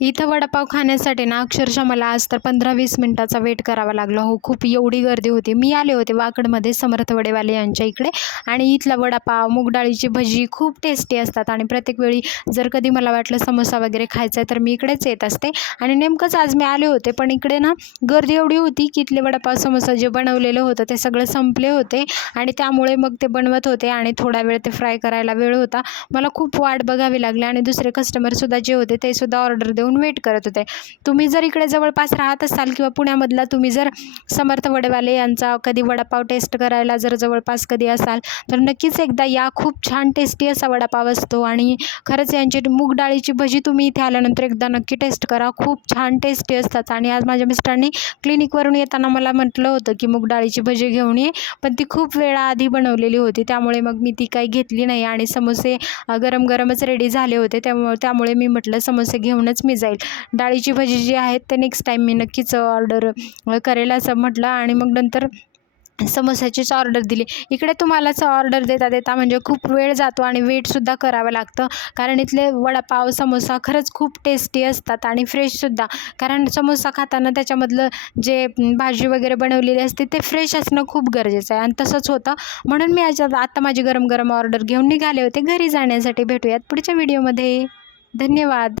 इथं वडापाव खाण्यासाठी ना अक्षरशः मला आज तर 15-20 मिनिटाचा वेट करावा लागला हो. खूप एवढी गर्दी होती. मी आले होते वाकडमध्ये समर्थ वडेवाले यांच्या इकडे आणि इथला वडापाव, मूग डाळीची भजी खूप टेस्टी असतात आणि प्रत्येक वेळी जर कधी मला वाटलं समोसा वगैरे खायचा आहे तर मी इकडेच येत असते आणि नेमकंच आज मी आले होते. पण इकडे ना गर्दी एवढी होती की इथले वडापाव, समोसा जे बनवलेलं होतं ते सगळं संपले होते आणि त्यामुळे मग ते बनवत होते आणि थोडा वेळ ते फ्राय करायला वेळ होता. मला खूप वाट बघावी लागली आणि दुसरे कस्टमरसुद्धा जे होते ते सुद्धा ऑर्डर देऊन वेट करत होते. तुम्ही जर इकडे जवळपास राहत असाल किंवा पुण्यामधला तुम्ही जर समर्थ वडेवाले यांचा कधी वडापाव टेस्ट करायला जर जवळपास कधी असाल तर नक्कीच एकदा या. खूप छान टेस्टी असा वडापाव असतो आणि खरंच यांची मूग डाळीची भजी तुम्ही इथे आल्यानंतर एकदा नक्की टेस्ट करा. खूप छान टेस्टी असतात आणि आज माझ्या मिस्टरांनी क्लिनिकवरून येताना मला म्हटलं होतं की मूग डाळीची भजी घेऊन ये, पण ती खूप वेळाआधी बनवलेली होती त्यामुळे मग मी ती काही घेतली नाही आणि समोसे गरम गरमच रेडी झाले होते त्यामुळे मी म्हटलं समोसे घेऊनच मी जाईल. डाळीची भजी जी आहेत ते नेक्स्ट टाईम मी नक्कीच ऑर्डर करेल असं म्हटलं आणि मग नंतर समोस्याचीच ऑर्डर दिली. इकडे तुम्हालाच ऑर्डर देता देता म्हणजे खूप वेळ जातो आणि वेटसुद्धा करावं लागतं कारण इथले वडापाव, समोसा खरंच खूप टेस्टी असतात आणि फ्रेशसुद्धा. कारण समोसा खाताना त्याच्यामधलं जे भाजी वगैरे बनवलेली असते ते फ्रेश असणं खूप गरजेचं आहे आणि तसंच होतं. म्हणून मी आता माझी गरम गरम ऑर्डर घेऊन निघाले होते घरी जाण्यासाठी. भेटूयात पुढच्या व्हिडिओमध्ये. धन्यवाद.